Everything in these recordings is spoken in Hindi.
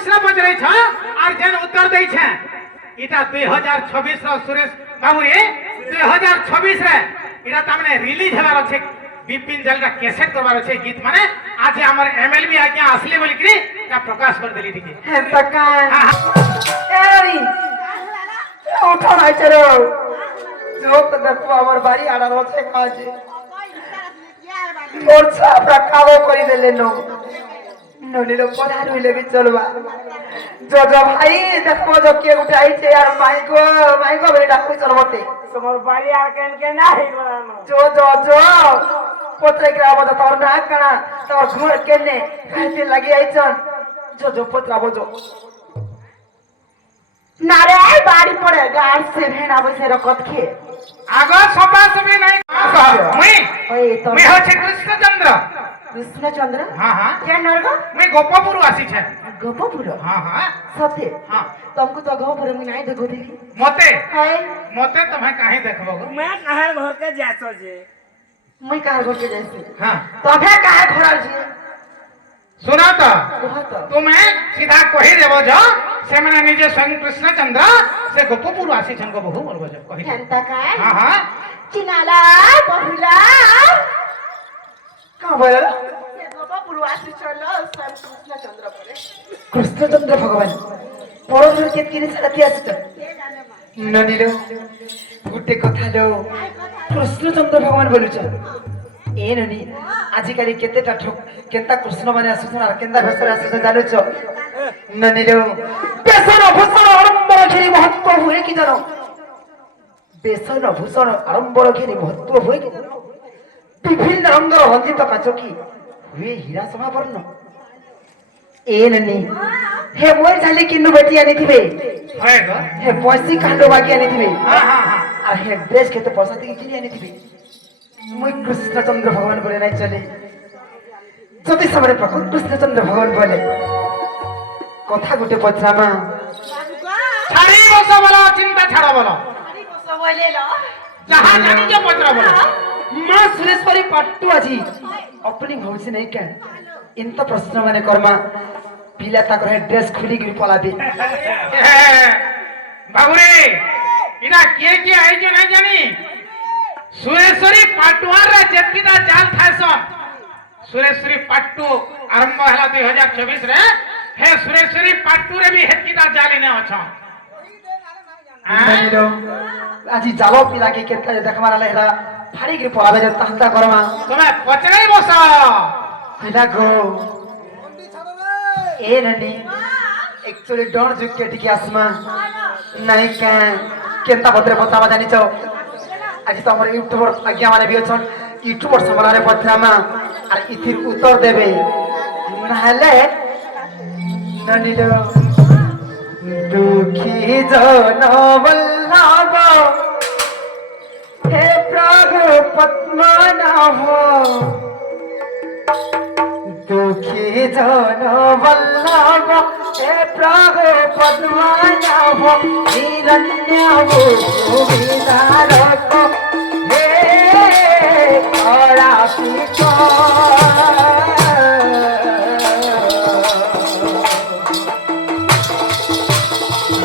प्रश्न पचरे छ और जेन उत्तर दै छ इटा 2026 रो सुरेश बाबू रे 2026 रे इटा तमने रिलीज हेबार छै बिपिन जल का कैसेट करबार छै गीत माने आज हमर एमएलबी आज्ञा असली बोल के ता प्रकाश कर देली ठीक है तका एरी उठो ना चलो जो तो देखो हमर बाड़ी आडा रोছে কাজে और छापरा काबो करी देले नो नलिलो पढ़ा रइले भी चलबा जो जो भाई देखो जो के उठाई छे यार माई को बेटा कोई चलबते তোমার বাড়ি আর কেন কেন নাই বলানো जो पत्रे के आवाज तोर ना कना तोर घर केने खाते लगी आइछन जो पत्रा बजो नारे बाड़ी पड़े गाड़ से भेना बसे रखत खे आगो सभा सभी नहीं मैं हो छे कृष्णचंद्र हां हां के नरगा मैं गोपापुर वासी छे गोपापुर हां हां सते हां तुमको तो गोपापुर में नहीं देखो दी मते हाय मते तुम्हें काहे देखबो मैं कहां घर के जातो जे मैं कहां घर के जैसे हां तबे काहे घोड़ा जी सुना तो कहत तुम्हें सीधा कहि देबो जो से मैंने निजे स्वयं कृष्णचंद्र से गोपापुर वासी छन को बहु बोलबो जो कहि केनता काय हां हां चिनाला बहुला का बोला गोपापुर वासी चलो स्वयं कृष्णचंद्र परे कृष्णचंद्र भगवान परम केतकिनी साथी आछत ननिलो गुटे कथा लो कृष्णचंद्र भगवान बोलुछ ए ननी आजिकाली केतेटा केनता कृष्ण माने आसुछन और केनता भेसर आसुछन जानुछ ननिलो बेसन भूषण आडंबर घेरी महत्व हुए कि जानो बेसन भूषण आडंबर घेरी महत्व हुए कि जानो विभिन्न रंगर रंजित काचकी हुए हीरा समावर्ण ए ननी हे मोर झाले किन्नु बेटी आनी थिबे है गो हे पैसी कांडो बाकी आनी थिबे हां हां हां आ हे ड्रेस के तो पैसा देके किनी आनी थिबे मुई कृष्णचंद्र भगवान बोले नहीं चले जति समय प्रकट कृष्णचंद्र भगवान बोले कथा गुटे पचरामा छाड़ी बस बोलो चिंता छाड़ो बोलो जहां जानी जो पचरा बोलो मां सुरेश्वरी पट्टू आजी ओपनिंग होसी नहीं क्या इन तो प्रश्न माने कर्मा पिला ता करे ड्रेस खुली गिर पला दे बाबूरे इना के आई जो नहीं जानी सुरेश्वरी पाटुआर रे जेतिना जाल थासन सुरेश्वरी पाटू आरंभ हला 2024 रे हे सुरेश्वरी पाटू रे भी हेतिना जाली ने अछ ननिलो आजी जालो पिला के केतला देखमारा लेहरा फाड़ी गिर पला दे तहता करमा तुम्हें पचराई बस पिला गो ए ननी एक्चुअली डोंट जुक के टिके आसमा नहीं के केनता भद्रे बतावा जानी छ आज तो हमर यूट्यूबर आज्ञा माने भी अछन यूट्यूबर समरारे पथरामा और इथिर उत्तर देबे नहले ननिलो दुखी जन वल्लभ हे प्रभु पद्मनाभ दुखी जन वल्लभ हे प्रभु पद्मनाभ हिरण्यवो विदारक हे कलापित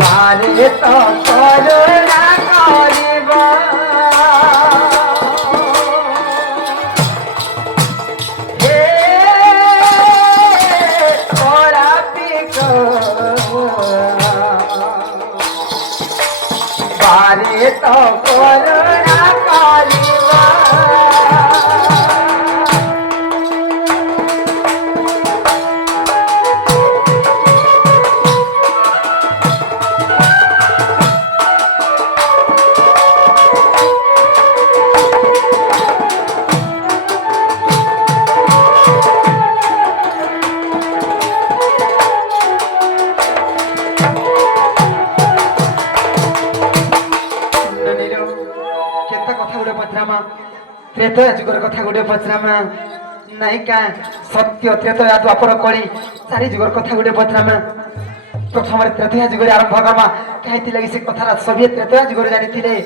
बारे तो करुणा करिबा बारे तो करुणा करिबा त्रेतया जुगर कथा गुटे पचरामा नहीं का सत्य त्रेतया द्वापर कली चारि जुगर कथा गुटे पचरामा प्रथम त्रेतया जुगर आरंभ करमा कहती लगी से कथा सभी त्रेतया जुगर जानी थिले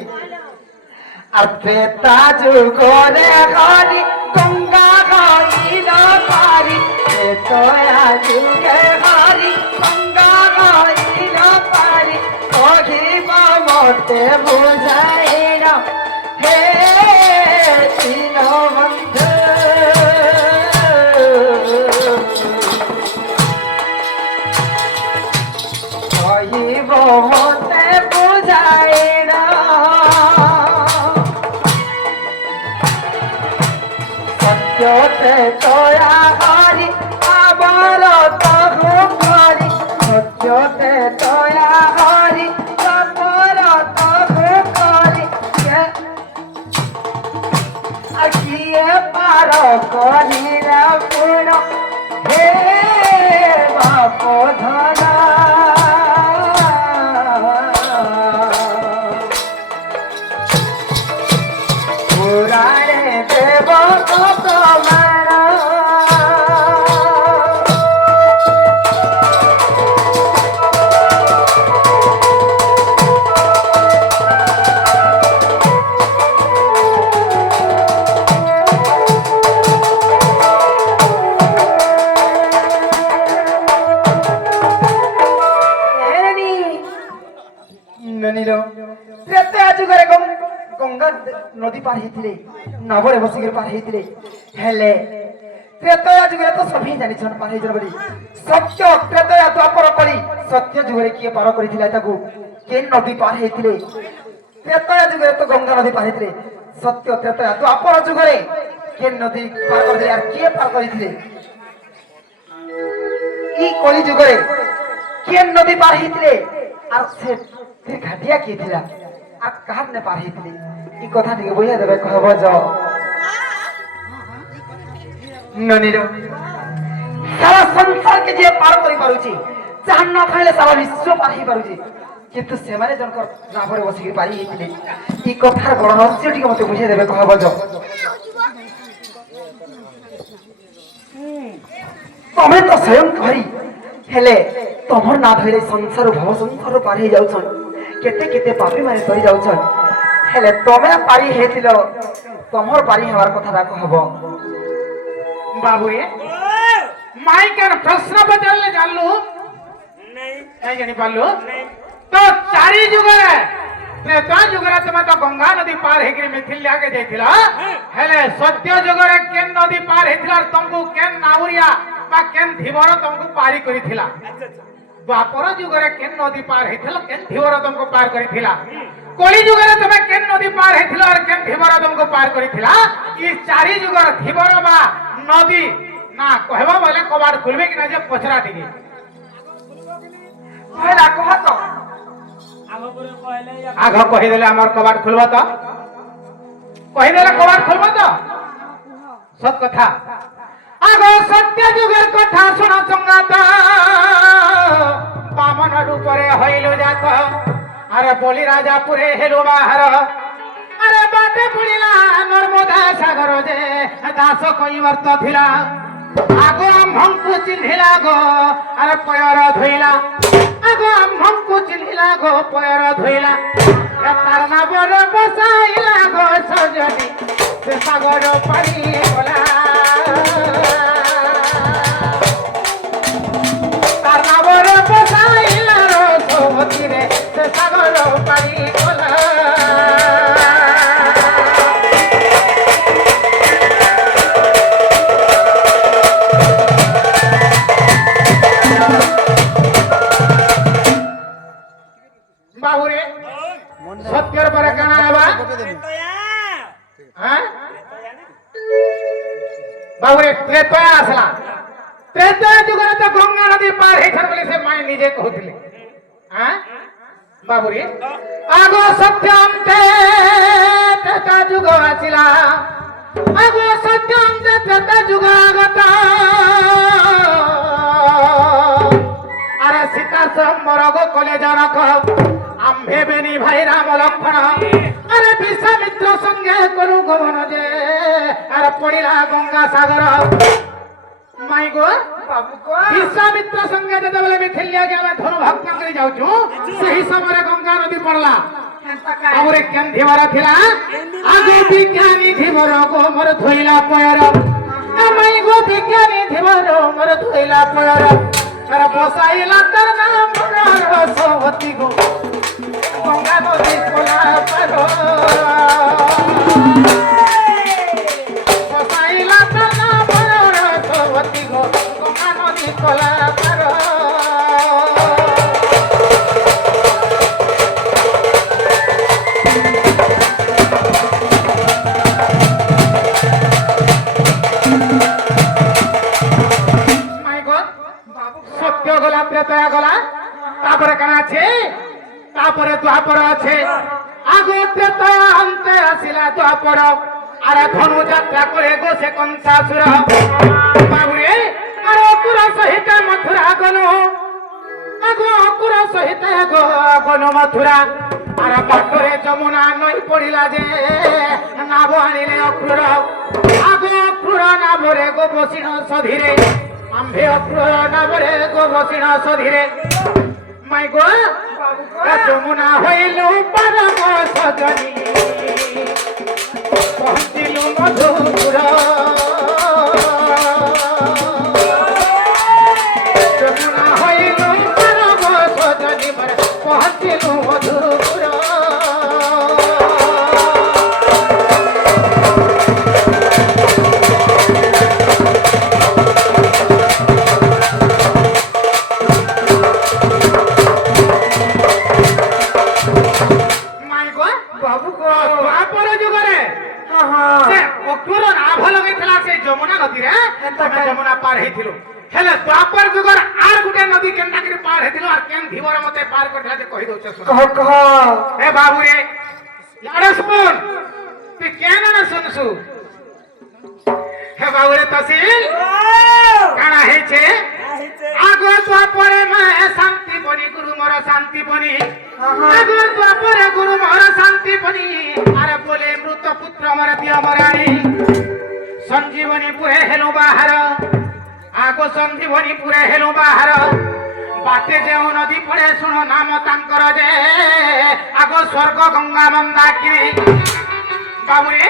আর त्रेता जुगरे हरि गंगा गई न पारी त्रेतया जुगे हरि गंगा বুঝাইরা হে দীনবন্ধু কহিব মতে বুঝাইরা সত্যতে তোরা হরি আবার তহু করি সত্যতে তোরা হরি আবার তহু করি কিয়ে পার করিলা পুর হে বাপ ধনা পুরাণে দেব কত মারা গঙ্গা নদী পার হইଥିଲେ নবরে বসিকি পার হইଥିଲେ হেলে ত্রেতয়া যুগরে তো সবই জানিছন পার হইছিল বলি সত্য ত্রেতয়া দ্বাপর কলি সত্য যুগরে কিয়ে পার করিଥିଲା তাকু কে নদী পার হইଥିଲେ ত্রেতয়া যুগরে তো গঙ্গা নদী পার হইଥିଲେ সত্য ত্রেতয়া দ্বাপর যুগরে কে নদী পার করিଥିଲେ আর কিয়ে পার করিଥିଲେ ই কলি যুগরে কে নদী পার হইଥିଲେ আর সে ঘাটিয়া কি ଥିଲା আর কাহার নে পার হইଥିଲେ ই কথা টিকে বুঝাই দেবে কহব য ননির সারা সংসারকে যে পার করি পারুছি যাহার না খাইলে সারা বিশ্ব পার হই পারুছি কিন্তু সেমানে জনকর রাবরে বসিকি পারি হইଥିଲେ ই কথার বড় রহস্য টিকে মতে বুঝাই দেবে কহব য তবে তো স্বয়ং ধরি হেলে তোমার না ধরে সংসার ভব সংসার পার হই যাউছন কেতে কেতে পাপি মানে সরি যাউছন হেলে তমে পারি হেছিল তোমার পারি হওয়ার কথা রাখো হব बाबू ये माई केन प्रश्न बदलले जानलु नहीं जानी पारलु तो चारी जुगरे त्रेता जुगरे तुम तो गंगा नदी पार हेकरी मिथिल जाके जाइथिला हेले सत्य जुगरे केन नदी पार हेथिला तुमको केन नाउरिया बा केन धीवर तुमको पारी करिथिला द्वापर जुगरे केन नदी पार हेथिला केन धीवर तुमको पार करिथिला कली जुगरे तुम केन नदी पार हेथिला और केन धीवर तुमको पार करिथिला ई चारी जुगर धीवर बा नदी ना कहबा बोले कबाड़ खुलबे कि ना जे पचरा दिगे हेला कह तो आग कहि देले हमर कबाड़ खुलबा तो कहि देले कबाड़ खुलबा तो सत कथा आग सत्य जुगेर कथा सुन संगात बामन रूपरे हइलो जात अरे बोली राजापुरे हेलो बाहर अरे बाटे पुड़िला नर्मदा सागर जे दास कई वर्त थिला आगो हमको चिन्हिला गो अरे पयर धोइला आगो हमको चिन्हिला गो पयर धोइला तार ना बर बसाइला गो सजनी से सागर पारी गला तार ना बर बसाइला रो सोती रे से सागर पारी गला बाबूरे सत्यर पर काना आबा हां बाबूरे त्रेतया आसला त्रेतया जुगरे तो गंगा नदी पार हे छर बोले से माय निजे कहथिले हां बाबूरे आगो सत्यम ते त्रेता जुग आसिला आगो सत्यम ते त्रेता जुग आगता अरे सीता संबरग कले जनक आम्भे बेनी भाई राम लक्ष्मण अरे विश्वामित्र संगे करू गमन जे अरे पड़िला गंगा सागर माई गो बाबू को विश्वामित्र संगे जते बेले मिथिलिया के हम धनु भक्त करी जाउछु सही समय गंगा नदी पड़ला हमरे केन धीवरा थिला आगे विज्ञानी धीवर गो मोर धोइला पयर माई गो विज्ञानी धीवर मोर धोइला पयर अरे बसाइला तर नाम রসবতী গো গঙ্গা নদী কোলা পার বসাইলা তার নাম রসবতী গো গঙ্গা নদী কোলা পার সত্য গলা ত্রেতয়া গলা তারপরে কেন আছে তারপরে দ্বাপর আছে আগে ত্রেতয়া অন্তে আসিলা দ্বাপর আর ধনু যাত্রা করে গোসে কংসাসুর বাবুরে আর অকুর সহিত মথুরা গনু আগো অকুর সহিত গনু মথুরা আর বাটরে যমুনা নই পড়িলা যে নাব আনিলে অক্রুর আগো অক্রুর নাবরে গো বসিন সধীরে আম্ভে অক্রুর নাবরে গো বসিন সধীরে মাই গো যমুনা হইলু পরম সজনী পহঞ্চিলু মধুপুর যমুনা হইলু পরম সজনী পহঞ্চিলু মধুপুর বাবু গো তারপর যুগরে সে অক্টোর নাভ লগাইଥିଲା সেই যমুনা নদীরে তবে যমুনা পার হইছিল হেলে তারপর যুগর আর গুটে নদী কেনটা করে পার হইছিল আর কেন ধীবর মতে পার করଥିଲା যে কই দউছ শুন কহ কহ হে বাবু রে লাড়ে শুন তুই কেন না শুনছু হে বাবু রে তসিল কানা হইছে আগো তারপরে মা শান্তি বনি গুরু মোর শান্তি বনি আগো তারপরে গুরু মোর শান্তি বনি আরে বলে মৃত পুত্র মোর দিয় মরানি সঞ্জীবনী পুরে হেলু বাহার আগো সঞ্জীবনী পুরে হেলু বাহার বাটে যে নদী পড়ে শুনো নাম তাঙ্কর যে আগো স্বর্গ গঙ্গা মন্দাকিনী বাবুরে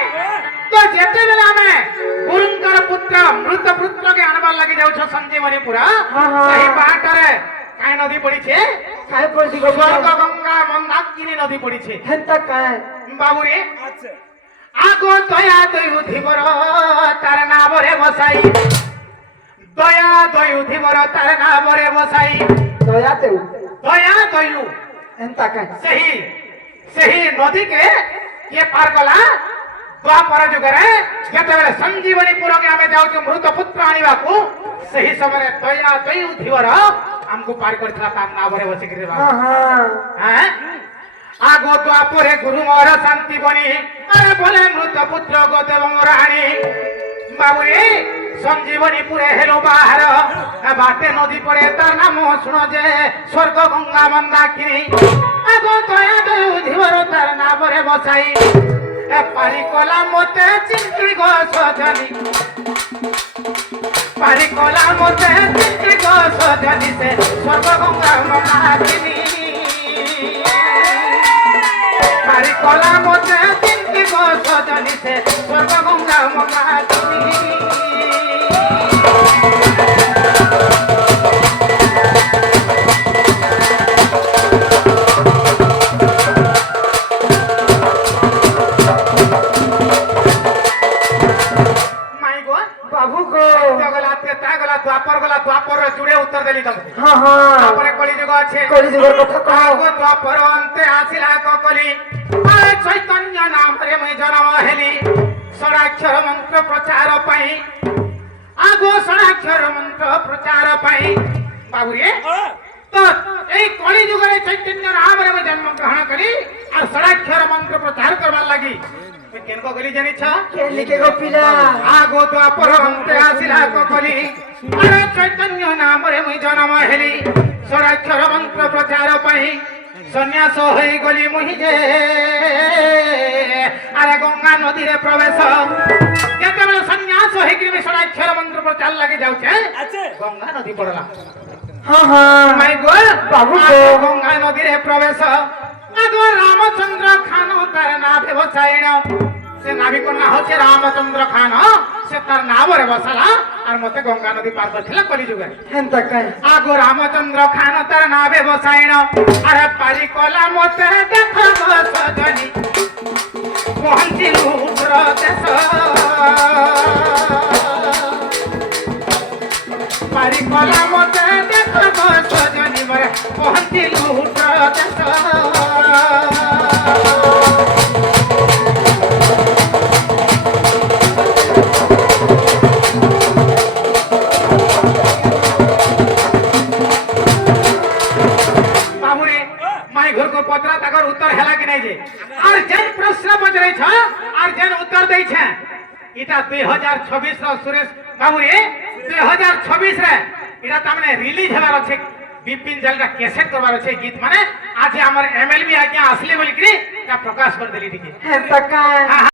তো যেতেবেলে আমি গুরুঙ্কর পুত্র মৃত পুত্রকে আনবার লাগি যাଉଛ সঞ্জীবনী পুরা সেই বাটরে কাই নদী পড়িছে কাই পড়ছি গো স্বর্গ গঙ্গা মন্দাকিনী নদী পড়িছে হেনতা কাই বাবুরে আগো দয়া দয়ু ধীবর তার নামরে বসাই দয়া দয়ু ধীবর তার নামরে বসাই দয়া দেউ দয়া দয়ু হেনতা কাই ସେହି ସେହି ନଦୀକେ କିଏ ପାର କଲା ଦ୍ୱାପର ଯୁଗରେ ଯେତେବେଳେ ସଞ୍ଜୀବନୀ ପୁରକେ ଆମେ ଯାଉଛୁ ମୃତ ପୁତ୍ର ଆଣିବାକୁ ସେହି ସମୟରେ ଦୟା ଦୟୁ ଧୀବର ଆମକୁ ପାର କରିଥିଲା ତାର ନାମରେ ବସିକିରି ଆଗ ଦ୍ୱାପରେ ଗୁରୁ ମୋର ଶାନ୍ତି ବନି ଆରେ ବୋଲେ ମୃତ ପୁତ୍ର ଗୋଦେବ ମୋର ଆଣି ବାବୁରେ সঞ্জীবনী পুরে হেলো বাহার বাটে নদী পড়ে তার নাম শুনো যে স্বর্গ গঙ্গা মন্দাকিনী আগো দয়া দয়ু ধীবর তার নামরে বসাই পারি কলা মতে চিন্তি গো সজনী পারি কলা মতে চিন্তি গো সজনী সে স্বর্গ গঙ্গা মন্দাকিনী পারি কলা মতে চিন্তি গো সজনী সে স্বর্গ গঙ্গা মন্দাকিনী বাবু গো দ্বাপর গলা দ্বাপর জুড়ে উত্তর দেলি তবে তারপরে কলিযুগ আছে কলিযুগের কথা কও দ্বাপর অন্তে আসিলা কলি আরে চৈতন্য নামরে মুই জন্ম হেলি ষড়াক্ষর মন্ত্র প্রচার পাই আগো ষড়াক্ষর মন্ত্র প্রচার পাই বাবুরে তো এই কলিযুগরে চৈতন্য নামরে মুই জন্ম গ্রহণ করি আর ষড়াক্ষর মন্ত্র প্রচার করবার লাগি কেনকো গলি জানিছ কেলিকে গো পিলা আগো দ্বাপর অন্তে আসিলা কলি আরে চৈতন্য নামরে মুই জন্ম হেলি ষড়াক্ষর মন্ত্র প্রচার পাই সন্ন্যাস হয়ে গলি মুহি যে আরে গঙ্গা নদীরে প্রবেশ যেতেবেলে সন্ন্যাস হয়ে গিয়ে ষড়াক্ষর মন্ত্র প্রচার লাগি যাচ্ছে গঙ্গা নদী পড়লা মাই গো বাবু আগো গঙ্গা নদীরে প্রবেশ আগো রামচন্দ্র খান তার না ব্যবসায়ী সে নাবিকর না হচ্ছে রামচন্দ্র খান সে তার নামরে বসালা আর মতে গঙ্গা নদী পার করছিল কলিযুগে হেনতা কাই আগো রামচন্দ্র খান তার নামে বসাইন আরে পারি কলা মতে দেখ সজনী পহঞ্চিল উগ্র দেশ পারি কলা মতে দেখ সজনী মরে পহঞ্চিল উগ্র দেশ बाबूरे माय घर को पत्रा तकर उत्तर हेला कि नहीं जे और जन प्रश्न पचरै छ और जन उत्तर दै छ इटा 2026 रो सुरेश बाबूरे 2026 रे इटा तामने रिलीज हेबार छै बिपिन जलरा कैसेट करबार छै गीत माने आज हमर एमएलबी आज्ञा असली बोली कि प्रकाश कर देली ठीक हेनता काई